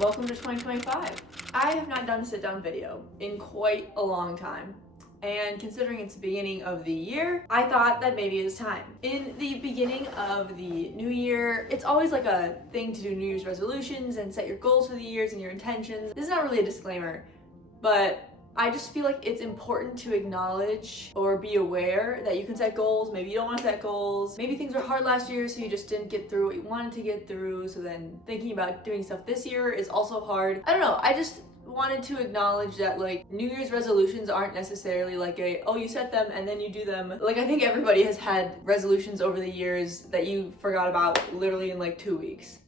Welcome to 2025. I have not done a sit-down video in quite a long time. And considering it's the beginning of the year, I thought that maybe it was time. In the beginning of the new year, it's always like a thing to do New Year's resolutions and set your goals for the years and your intentions. This is not really a disclaimer, but I just feel like it's important to acknowledge or be aware that you can set goals. Maybe you don't want to set goals. Maybe things were hard last year, so you just didn't get through what you wanted to get through. So then thinking about doing stuff this year is also hard. I don't know. I just wanted to acknowledge that like New Year's resolutions aren't necessarily like you set them and then you do them. Like I think everybody has had resolutions over the years that you forgot about literally in like 2 weeks.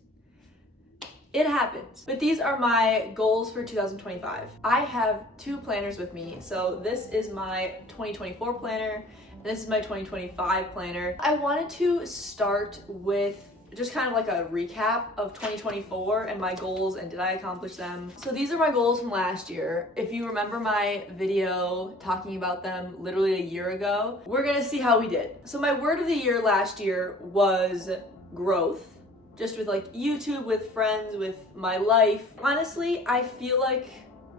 It happens. But these are my goals for 2025. I have two planners with me. So this is my 2024 planner, and this is my 2025 planner. I wanted to start with just kind of like a recap of 2024 and my goals and did I accomplish them. So these are my goals from last year. If you remember my video talking about them literally a year ago, we're gonna see how we did. So my word of the year last year was growth. Just with like YouTube, with friends, with my life. Honestly, I feel like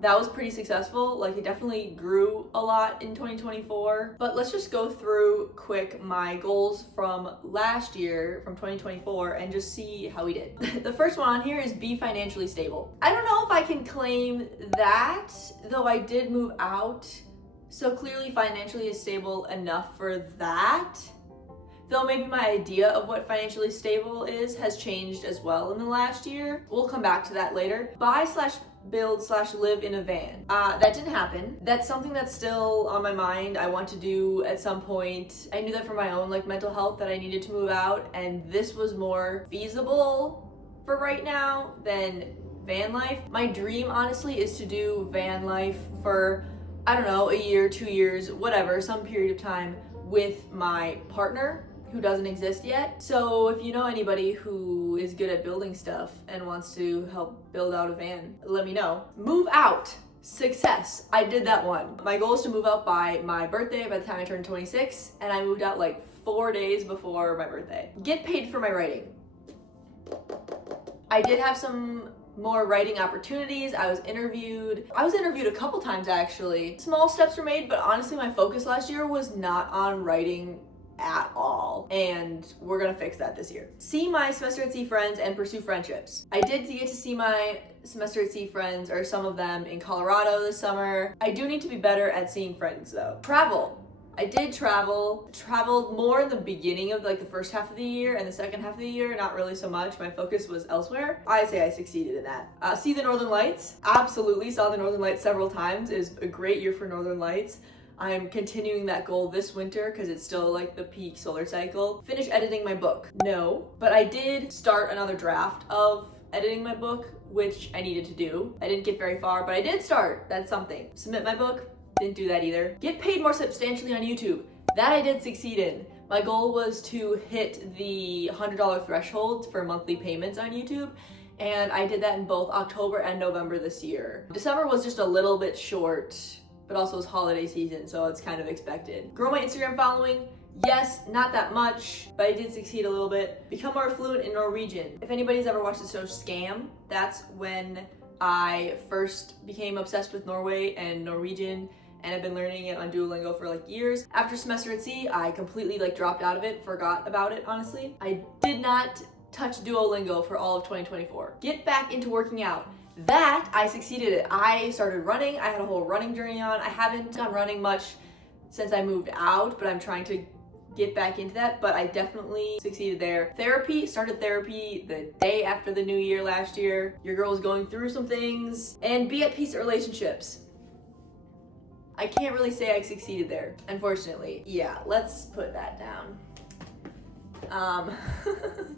that was pretty successful. Like it definitely grew a lot in 2024. But let's just go through quick my goals from last year, from 2024, and just see how we did. The first one on here is be financially stable. I don't know if I can claim that, though I did move out. So clearly financially is stable enough for that. Though maybe my idea of what financially stable is has changed as well in the last year. We'll come back to that later. Buy/build/live in a van. That didn't happen. That's something that's still on my mind. I want to do at some point. I knew that for my own like mental health that I needed to move out, and this was more feasible for right now than van life. My dream honestly is to do van life for, I don't know, a year, 2 years, whatever, some period of time with my partner, who doesn't exist yet. So if you know anybody who is good at building stuff and wants to help build out a van, let me know. Move out. Success. I did that one. My goal is to move out by my birthday, by the time I turned 26, and I moved out like 4 days before my birthday. Get paid for my writing. I did have some more writing opportunities. I was interviewed a couple times actually. Small steps were made, but honestly my focus last year was not on writing at all, and we're gonna fix that this year. See my semester at sea friends and pursue friendships. I did get to see my semester at sea friends, or some of them, in Colorado this summer. I do need to be better at seeing friends though. Travel. I did traveled more in the beginning of like the first half of the year, and the second half of the year not really so much. My focus was elsewhere. I say I succeeded in that. See the Northern Lights. Absolutely saw the Northern Lights several times. It was a great year for Northern Lights. I'm continuing that goal this winter because it's still like the peak solar cycle. Finish editing my book. No, but I did start another draft of editing my book, which I needed to do. I didn't get very far, but I did start. That's something. Submit my book. Didn't do that either. Get paid more substantially on YouTube. That I did succeed in. My goal was to hit the $100 threshold for monthly payments on YouTube, and I did that in both October and November this year. December was just a little bit short, but also it's holiday season, so it's kind of expected. Grow my Instagram following. Yes, not that much, but I did succeed a little bit. Become more fluent in Norwegian. If anybody's ever watched the show Scam, that's when I first became obsessed with Norway and Norwegian, and I've been learning it on Duolingo for like years. After semester at sea, I completely like dropped out of it, forgot about it, honestly. I did not touch Duolingo for all of 2024. Get back into working out. That I succeeded at. I started running. I had a whole running journey on. I haven't done running much since I moved out, but I'm trying to get back into that, but I definitely succeeded there. Started therapy the day after the new year last year. Your girl was going through some things. And be at peace in relationships. I can't really say I succeeded there, unfortunately. Yeah, let's put that down.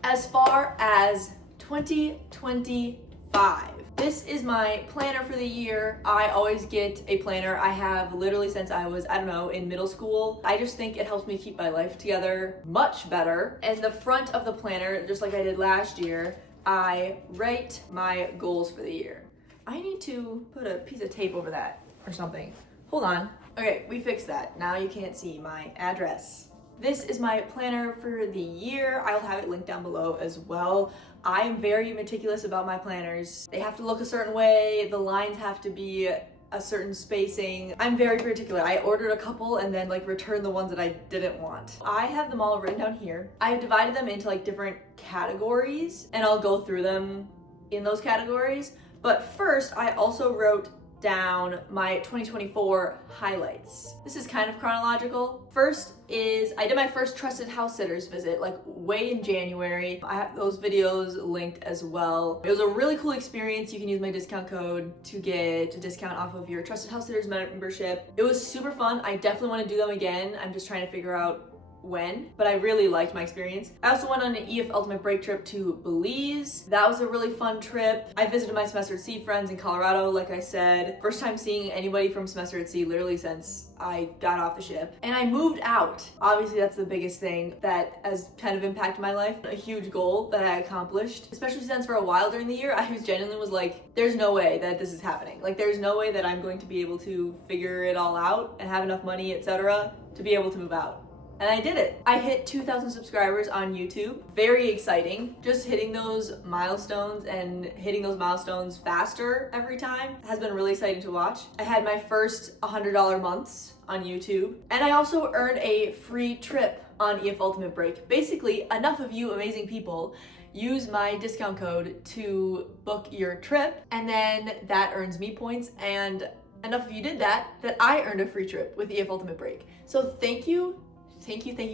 As far as 2025, this is my planner for the year. I always get a planner. I have literally since I was, I don't know, in middle school. I just think it helps me keep my life together much better. And the front of the planner, just like I did last year, I write my goals for the year. I need to put a piece of tape over that or something. Hold on. Okay, we fixed that. Now you can't see my address. This is my planner for the year. I'll have it linked down below as well. I am very meticulous about my planners. They have to look a certain way, the lines have to be a certain spacing. I'm very particular. I ordered a couple and then like returned the ones that I didn't want. I have them all written down here. I've divided them into like different categories and I'll go through them in those categories. But first, I also wrote down my 2024 highlights. This is kind of chronological. First is I did my first trusted house sitters visit like way in January. I have those videos linked as well. It was a really cool experience. You can use my discount code to get a discount off of your trusted house sitters membership. It was super fun. I definitely want to do them again. I'm just trying to figure out when, but I really liked my experience. I also went on an EF Ultimate Break trip to Belize. That was a really fun trip. I visited my semester at sea friends in Colorado, like I said. First time seeing anybody from semester at sea literally since I got off the ship. And I moved out. Obviously that's the biggest thing that has kind of impacted my life. A huge goal that I accomplished, especially since for a while during the year, I genuinely was like, there's no way that this is happening. Like there's no way that I'm going to be able to figure it all out and have enough money, etc., to be able to move out. And I did it. I hit 2,000 subscribers on YouTube. Very exciting. Just hitting those milestones and hitting those milestones faster every time has been really exciting to watch. I had my first $100 months on YouTube. And I also earned a free trip on EF Ultimate Break. Basically, enough of you amazing people use my discount code to book your trip, and then that earns me points, and enough of you did that I earned a free trip with EF Ultimate Break. So thank you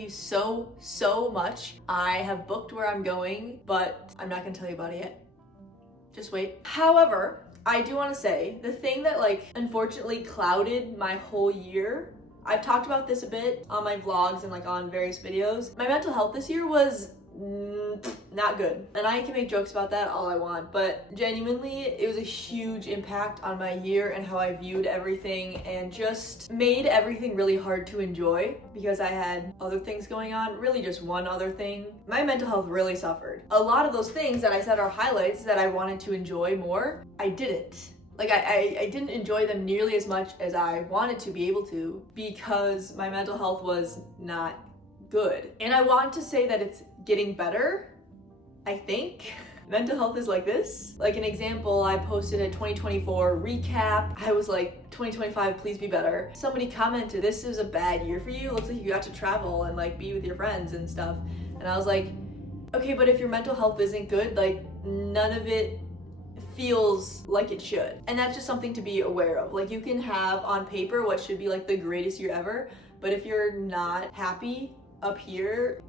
so much. I have booked where I'm going, but I'm not gonna tell you about it yet. Just wait. However, I do wanna say, the thing that like unfortunately clouded my whole year, I've talked about this a bit on my vlogs and like on various videos. My mental health this year was not good. And I can make jokes about that all I want, but genuinely it was a huge impact on my year and how I viewed everything, and just made everything really hard to enjoy because I had other things going on, really just one other thing. My mental health really suffered. A lot of those things that I said are highlights that I wanted to enjoy more, I didn't. Like I didn't enjoy them nearly as much as I wanted to be able to because my mental health was not good. And I want to say that it's getting better, I think. Mental health is like this. Like an example, I posted a 2024 recap. I was like, 2025, please be better. Somebody commented, this is a bad year for you. Looks like you got to travel and like be with your friends and stuff. And I was like, okay, but if your mental health isn't good, like none of it feels like it should. And that's just something to be aware of. Like you can have on paper what should be like the greatest year ever, but if you're not happy up here,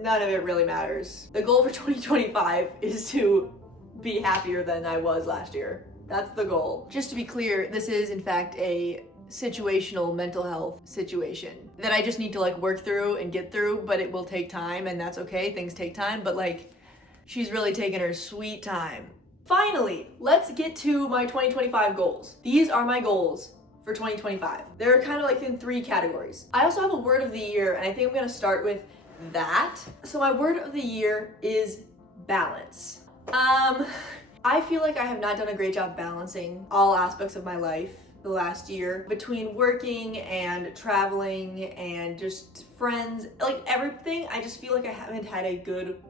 none of it really matters. The goal for 2025 is to be happier than I was last year. That's the goal. Just to be clear, this is in fact a situational mental health situation that I just need to like work through and get through, but it will take time, and that's okay. Things take time, but like she's really taking her sweet time. Finally, let's get to my 2025 goals. These are my goals for 2025. They're kind of like in 3 categories. I also have a word of the year, and I think I'm gonna start with that. So my word of the year is balance. I feel like I have not done a great job balancing all aspects of my life the last year, between working and traveling and just friends, like everything. I just feel like I haven't had a good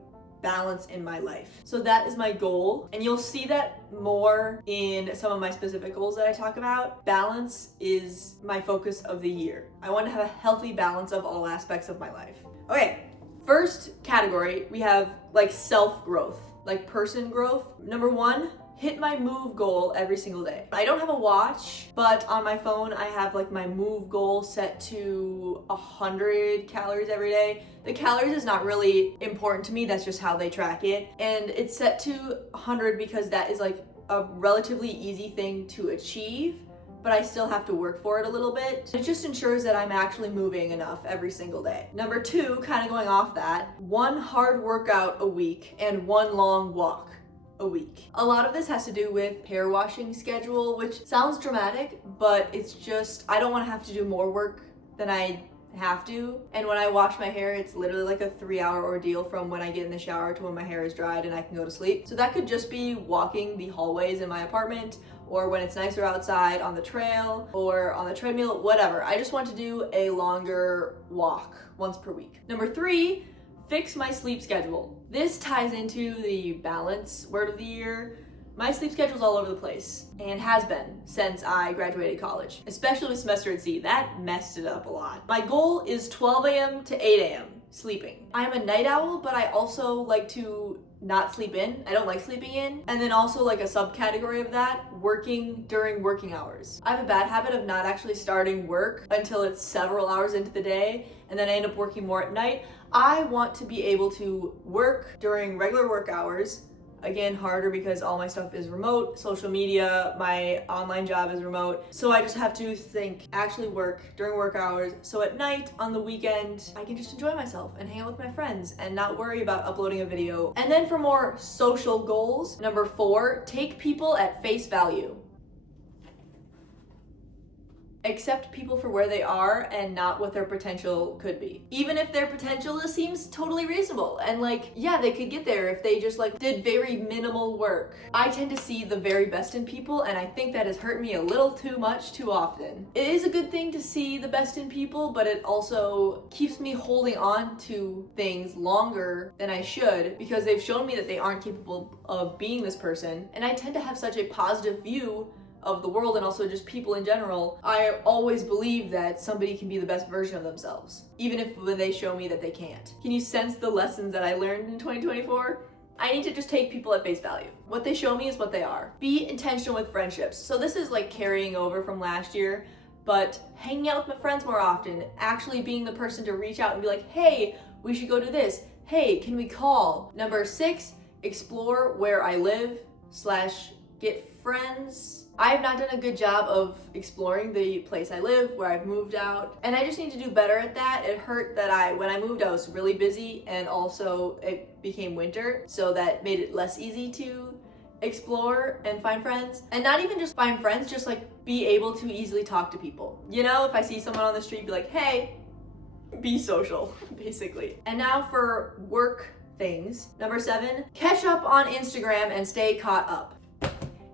balance in my life. So that is my goal, and you'll see that more in some of my specific goals that I talk about. Balance is my focus of the year. I want to have a healthy balance of all aspects of my life. Okay, first category, we have like self-growth, like person growth. Number 1, hit my move goal every single day. I don't have a watch, but on my phone I have like my move goal set to 100 calories every day. The calories is not really important to me, that's just how they track it. And it's set to 100 because that is like a relatively easy thing to achieve, but I still have to work for it a little bit. It just ensures that I'm actually moving enough every single day. Number 2, kind of going off that, 1 hard workout a week and 1 long walk a week. A lot of this has to do with hair washing schedule, which sounds dramatic, but it's just, I don't want to have to do more work than I have to. And when I wash my hair, it's literally like a 3-hour ordeal from when I get in the shower to when my hair is dried and I can go to sleep. So that could just be walking the hallways in my apartment, or when it's nicer outside on the trail or on the treadmill, whatever. I just want to do a longer walk once per week. Number 3, Fix my sleep schedule. This ties into the balance word of the year. My sleep schedule's all over the place and has been since I graduated college, especially with semester at sea. That messed it up a lot. My goal is 12 a.m. to 8 a.m. sleeping. I'm a night owl, but I also like to not sleep in. I don't like sleeping in. And then also like a subcategory of that, working during working hours. I have a bad habit of not actually starting work until it's several hours into the day, and then I end up working more at night. I want to be able to work during regular work hours. Again, harder because all my stuff is remote, social media, my online job is remote. So I just have to actually work during work hours. So at night, on the weekend, I can just enjoy myself and hang out with my friends and not worry about uploading a video. And then for more social goals, number 4, take people at face value. Accept people for where they are and not what their potential could be. Even if their potential just seems totally reasonable and like, yeah, they could get there if they just like did very minimal work. I tend to see the very best in people, and I think that has hurt me a little too much too often. It is a good thing to see the best in people, but it also keeps me holding on to things longer than I should because they've shown me that they aren't capable of being this person. And I tend to have such a positive view of the world and also just people in general. I always believe that somebody can be the best version of themselves, even if when they show me that they can't. Can you sense the lessons that I learned in 2024? I need to just take people at face value. What they show me is what they are. Be intentional with friendships. So this is like carrying over from last year, but hanging out with my friends more often, actually being the person to reach out and be like, hey, we should go do this. Hey, can we call? Number 6, explore where I live / get friends. I have not done a good job of exploring the place I live, where I've moved out, and I just need to do better at that. It hurt that when I moved, I was really busy, and also it became winter, so that made it less easy to explore and find friends. And not even just find friends, just like be able to easily talk to people. You know, if I see someone on the street, be like, hey, be social, basically. And now for work things. Number 7, catch up on Instagram and stay caught up.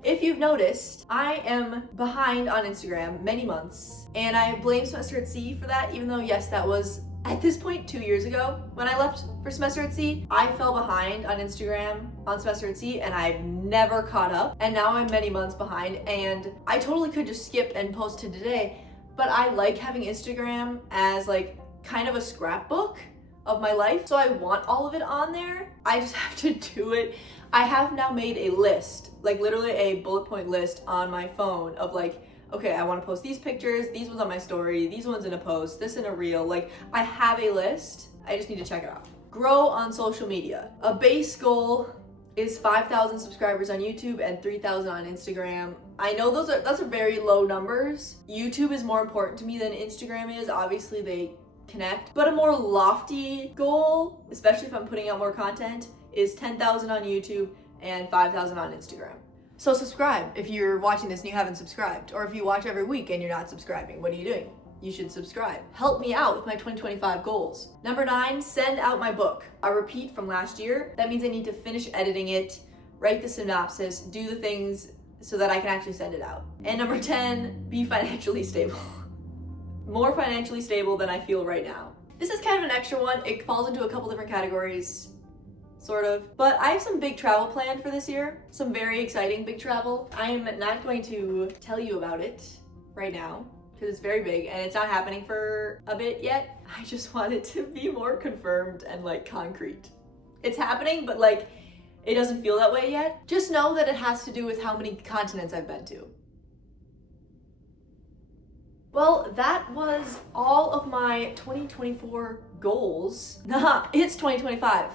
If you've noticed, I am behind on Instagram many months, and I blame semester at sea for that, even though yes, that was at this point 2 years ago. When I left for semester at sea, I fell behind on Instagram on semester at sea, and I've never caught up, and now I'm many months behind, and I totally could just skip and post to today, but I like having Instagram as like kind of a scrapbook of my life, so I want all of it on there. I just have to do it. I have now made a list, like literally a bullet point list on my phone of like, okay, I want to post these pictures, these ones on my story, these ones in a post, this in a reel. Like, I have a list. I just need to check it out. Grow on social media. A base goal is 5,000 subscribers on YouTube and 3,000 on Instagram. I know those are very low numbers. YouTube is more important to me than Instagram is. Obviously, they connect, but a more lofty goal, especially if I'm putting out more content, is 10,000 on YouTube and 5,000 on Instagram. So subscribe if you're watching this and you haven't subscribed, or if you watch every week and you're not subscribing. What are you doing? You should subscribe. Help me out with my 2025 goals. Number 9, send out my book. A repeat from last year. That means I need to finish editing it, write the synopsis, do the things so that I can actually send it out. And number 10, be financially stable. More financially stable than I feel right now. This is kind of an extra one. It falls into a couple different categories, sort of. But I have some big travel planned for this year. Some very exciting big travel. I am not going to tell you about it right now because it's very big and it's not happening for a bit yet. I just want it to be more confirmed and like concrete. It's happening, but like it doesn't feel that way yet. Just know that it has to do with how many continents I've been to. Well, that was all of my 2024 goals. Nah, it's 2025.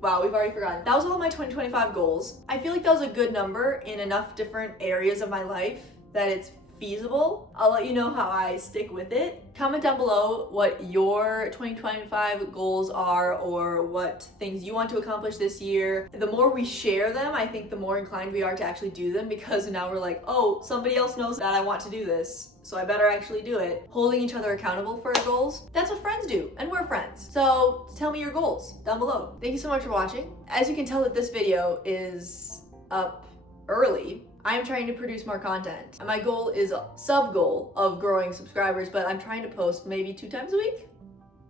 Wow, we've already forgotten. That was all of my 2025 goals. I feel like that was a good number in enough different areas of my life that it's feasible. I'll let you know how I stick with it. Comment down below what your 2025 goals are or what things you want to accomplish this year. The more we share them, I think the more inclined we are to actually do them, because now we're like, oh, somebody else knows that I want to do this, so I better actually do it. Holding each other accountable for our goals, that's what friends do, and we're friends. So tell me your goals down below. Thank you so much for watching. As you can tell that this video is up early, I'm trying to produce more content. And my goal is a sub-goal of growing subscribers, but I'm trying to post maybe 2 times a week.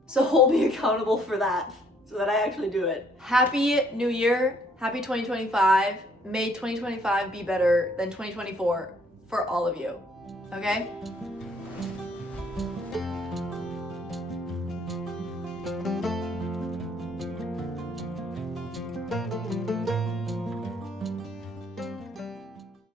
So hold me accountable for that. so that I actually do it. Happy New Year. Happy 2025. May 2025 be better than 2024 for all of you. Okay?